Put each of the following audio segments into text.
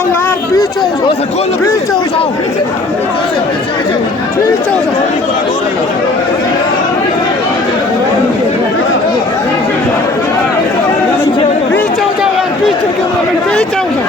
जाओ यार, पीछे हो जाओ, पीछे हो जाओ, पीछे हो जाओ। पीछे हो जाओ यार, पीछे क्यों पीछे हो जाओ।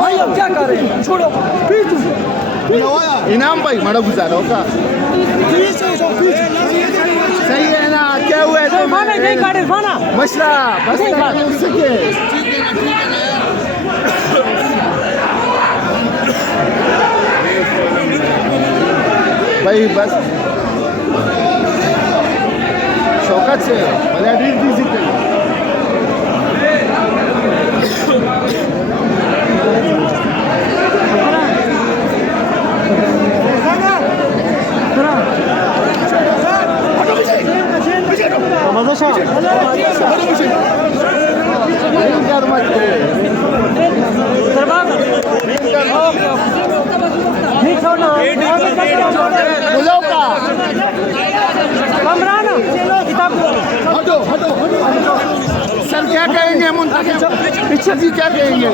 भाई अब क्या कर रहे हैं, छोड़ो पीछे। इनाम भाई मारा गुजारो का पीछे हो जाओ, पीछे। सही है ना? क्या हुआ है मसला मसला सके भाई बस शौकत से भले डी डिजिटल सर क्या कहेंगे मुंतखब पीछे जी क्या कहेंगे?